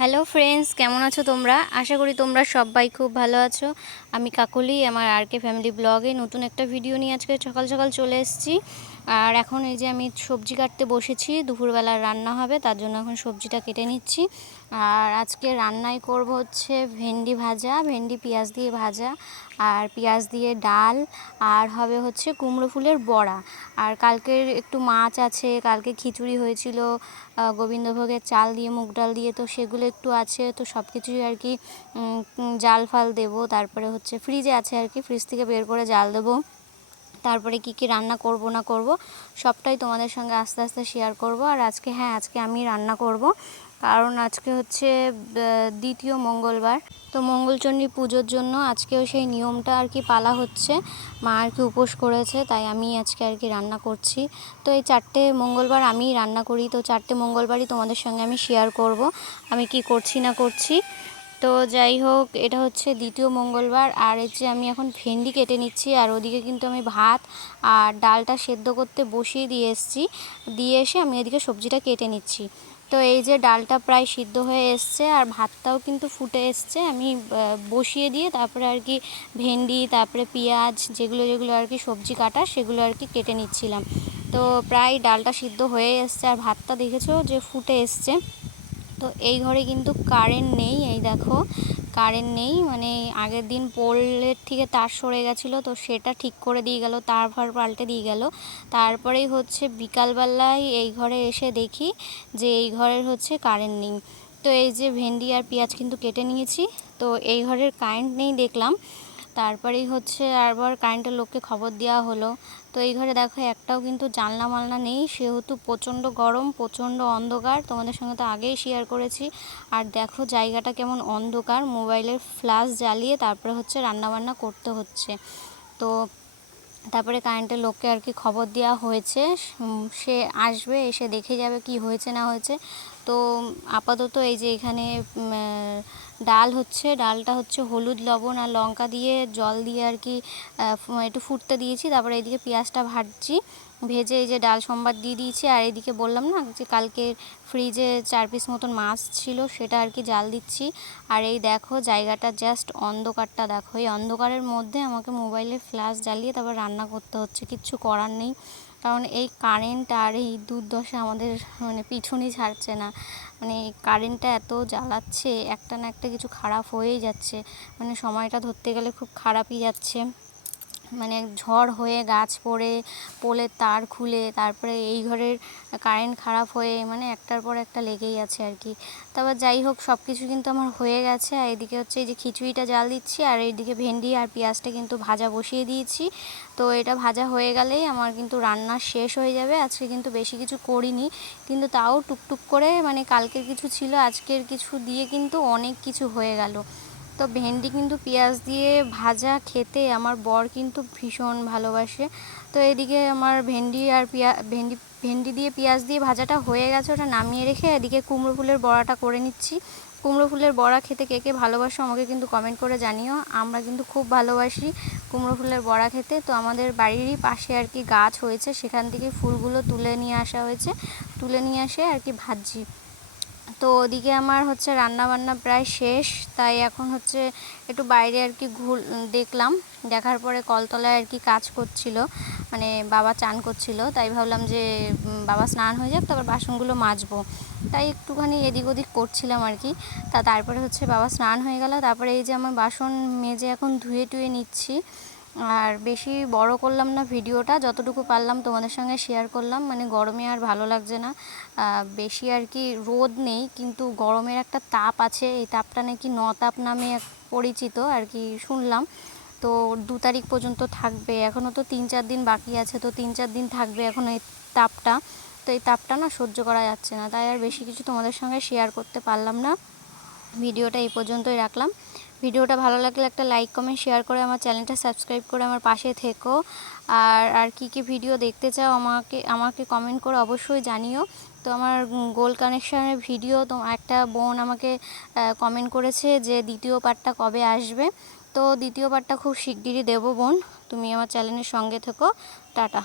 Hello friends, কেমন আছো তোমরা? আশা করি তোমরা সবাই খুব ভালো আছো। আমি কাকলি, আমার আরকে ফ্যামিলি ব্লগে নতুন একটা ভিডিও নিয়ে আজকে সকাল সকাল চলে এসেছি। আর এখন এই যে আমি সবজি কাটতে বসেছি, দুপুরবেলা রান্না হবে, তার জন্য এখন সবজিটা কেটে নিচ্ছি। আর আজকে রান্নায় করব হচ্ছে ভেন্ডি ভাজা, ভেন্ডি পেঁয়াজ দিয়ে ভাজা, আর পেঁয়াজ দিয়ে ডাল, আর হবে হচ্ছে কুমড়ো ফুলের বড়া। আর কালকের একটু মাছ আছে, কালকে খিচুড়ি হয়েছিল গোবিন্দভোগের চাল দিয়ে, মুগ ডাল দিয়ে, তো সেগুলো একটু আছে। তো সব কিছুই আর কি জাল ফাল দেবো। তারপরে হচ্ছে ফ্রিজে আছে আর কি, ফ্রিজ থেকে বের করে জাল দেবো। তারপরে কি কি রান্না করব না করব সবটাই তোমাদের সঙ্গে আস্তে আস্তে শেয়ার করব। আর আজকে আমি রান্না করব, কারণ আজকে হচ্ছে দ্বিতীয় মঙ্গলবার। তো মঙ্গলচণ্ডী পুজোর জন্য আজকেও সেই নিয়মটা আর কি পালা হচ্ছে। মা আর কি উপোস করেছে, তাই আমি আজকে আর কি রান্না করছি। তো এই 4টে মঙ্গলবার আমিই রান্না করি, তো 4টে মঙ্গলবারই তোমাদের সঙ্গে আমি শেয়ার করব আমি কি করছি না করছি। তো যাই হোক, এটা হচ্ছে দ্বিতীয় মঙ্গলবার। আর এই যে আমি এখন ভেন্ডি কেটে নিচ্ছি, আর ওদিকে কিন্তু আমি ভাত আর ডালটা সেদ্ধ করতে বসিয়ে দিয়ে এসেছি। দিয়ে এসে আমি এদিকে সবজিটা কেটে নিচ্ছি। তো এই যে ডালটা প্রায় সিদ্ধ হয়ে এসছে, আর ভাতটাও কিন্তু ফুটে এসছে। আমি বসিয়ে দিয়ে তারপরে আর কি ভেন্ডি, তারপরে পেঁয়াজ, যেগুলো যেগুলো আর কি সবজি কাটা, সেগুলো আর কি কেটে নিচ্ছিলাম। তো প্রায় ডালটা সিদ্ধ হয়ে এসছে, আর ভাতটা দেখেছো যে ফুটে এসছে। তো এই ঘরে কিন্তু কারেন্ট নেই, এই দেখো কারেন্ট নেই, মানে আগের দিন পোলের থেকে তার সরে গেছিলো, তো সেটা ঠিক করে দিয়ে গেল, তার ফার পাল্টে দিয়ে গেল। তারপরেই হচ্ছে বিকালবেলায় এই ঘরে এসে দেখি যে এই ঘরের হচ্ছে কারেন্ট নেই। তো এই যে ভেন্ডি আর পেঁয়াজ কিন্তু কেটে নিয়েছি। তো এই ঘরের কারেন্ট নেই দেখলাম, তারপরেই হচ্ছে আবার কারেন্টের লোককে খবর দেওয়া হলো। তো এই ঘরে দেখো একটাও কিন্তু জানলা মালনা নেই, সেহেতু প্রচণ্ড গরম, প্রচণ্ড অন্ধকার। তোমাদের সঙ্গে তো আগেই শেয়ার করেছি। আর দেখো জায়গাটা কেমন অন্ধকার, মোবাইলের ফ্ল্যাশ জ্বালিয়ে তারপরে হচ্ছে রান্নাবান্না করতে হচ্ছে। তো তারপরে কারেন্টের লোককে আর কি খবর দেওয়া হয়েছে, সে আসবে, এসে দেখে যাবে কি হয়েছে না হয়েছে। তো আপাতত এই যে এখানে ডাল হচ্ছে, ডালটা হচ্ছে হলুদ, লবণ আর লঙ্কা দিয়ে জল দিয়ে আর কি একটু ফুটতে দিয়েছি। তারপরে এইদিকে পেঁয়াজটা ভাজছি, ভেজে এই যে ডাল সম্বার দিয়ে দিয়েছি। আর এইদিকে বললাম না যে কালকে ফ্রিজে 4 পিস মতন মাছ ছিল, সেটা আর কি জাল দিচ্ছি। আর এই দেখো জায়গাটা জাস্ট অন্ধকারটা দেখো, এই অন্ধকারের মধ্যে আমাকে মোবাইলের ফ্ল্যাশ জ্বালিয়ে তারপর রান্না করতে হচ্ছে, কিচ্ছু করার নেই। কারণ এই কারেন্ট আর এই দুর্দশা আমাদের মানে পিছনই ছাড়ছে না। মানে কারেন্টটা এত জ্বালাচ্ছে, একটা না একটা কিছু খারাপ হয়েই যাচ্ছে। মানে সময়টা ধরতে গেলে খুব খারাপই যাচ্ছে। মানে ঝড় হয়ে গাছ পড়ে, পোলের তার খুলে, তারপরে এই ঘরের কারেন্ট খারাপ হয়ে, মানে একটার পর একটা লেগেই আছে আর কি। তারপর যাই হোক, সব কিছু কিন্তু আমার হয়ে গেছে। আর এদিকে হচ্ছে এই যে খিচুড়িটা জাল দিচ্ছি, আর এইদিকে ভেন্ডি আর পেঁয়াজটা কিন্তু ভাজা বসিয়ে দিয়েছি। তো এটা ভাজা হয়ে গেলেই আমার কিন্তু রান্না শেষ হয়ে যাবে। আজকে কিন্তু বেশি কিছু করিনি, কিন্তু তাও টুকটুক করে, মানে কালকের কিছু ছিল, আজকের কিছু দিয়ে কিন্তু অনেক কিছু হয়ে গেল। তো ভেন্ডি কিন্তু পেঁয়াজ দিয়ে ভাজা খেতে আমার বর কিন্তু ভীষণ ভালোবাসে। তো এদিকে আমার ভেন্ডি আর ভেন্ডি দিয়ে পেঁয়াজ দিয়ে ভাজাটা হয়ে গেছে, ওটা নামিয়ে রেখে এদিকে কুমড়ো ফুলের বড়াটা করে নিচ্ছি। কুমড়ো ফুলের বড়া খেতে কে কে ভালোবাসো আমাকে কিন্তু কমেন্ট করে জানিও। আমরা কিন্তু খুব ভালোবাসি কুমড়ো ফুলের বড়া খেতে। তো আমাদের বাড়িরই পাশে আর কি গাছ হয়েছে, সেখান থেকে ফুলগুলো তুলে নিয়ে আসা হয়েছে, তুলে নিয়ে আসে আর কি ভাজি। তো ওদিকে আমার হচ্ছে রান্না বান্না প্রায় শেষ, তাই এখন হচ্ছে একটু বাইরে আর কি দেখলাম। দেখার পরে কলতলায় আর কি কাজ করছিল, মানে বাবা চান করছিল, তাই ভাবলাম যে বাবা স্নান হয়ে যাক, তারপর বাসনগুলো মাজবো, তাই একটুখানি এদিক ওদিক করছিলাম আর কি। তারপরে হচ্ছে বাবা স্নান হয়ে গেল, তারপরে এই যে আমার বাসন মেজে এখন ধুয়ে টুয়ে নিচ্ছি। আর বেশি বড় করলাম না ভিডিওটা, যতটুকু পারলাম তোমাদের সঙ্গে শেয়ার করলাম। মানে গরমে আর ভালো লাগছে না, বেশি আর কি রোদ নেই, কিন্তু গরমের একটা তাপ আছে, এই তাপটা নাকি নতাপ নামে পরিচিত আর কি শুনলাম। তো 2 তারিখ পর্যন্ত থাকবে, এখনও তো 3-4 দিন বাকি আছে, তো 3-4 দিন থাকবে এখন এই তাপটা। তো এই তাপটা না সহ্য করা যাচ্ছে না, তাই আর বেশি কিছু তোমাদের সঙ্গে শেয়ার করতে পারলাম না। ভিডিওটা এই পর্যন্তই রাখলাম। ভিডিওটা ভালো লাগলে একটা লাইক, কমেন্ট, শেয়ার করে আমার চ্যানেলটা সাবস্ক্রাইব করে আমার পাশে থেকো। আর কি ভিডিও দেখতে চাও আমাকে কমেন্ট করে অবশ্যই জানিও। তো আমার গোল কানেকশানের ভিডিও, তো একটা বোন আমাকে কমেন্ট করেছে যে দ্বিতীয় পার্টটা কবে আসবে। তো দ্বিতীয় পার্টটা খুব শিগগিরই দেবো বোন, তুমি আমার চ্যানেলের সঙ্গে থেকো। টাটা।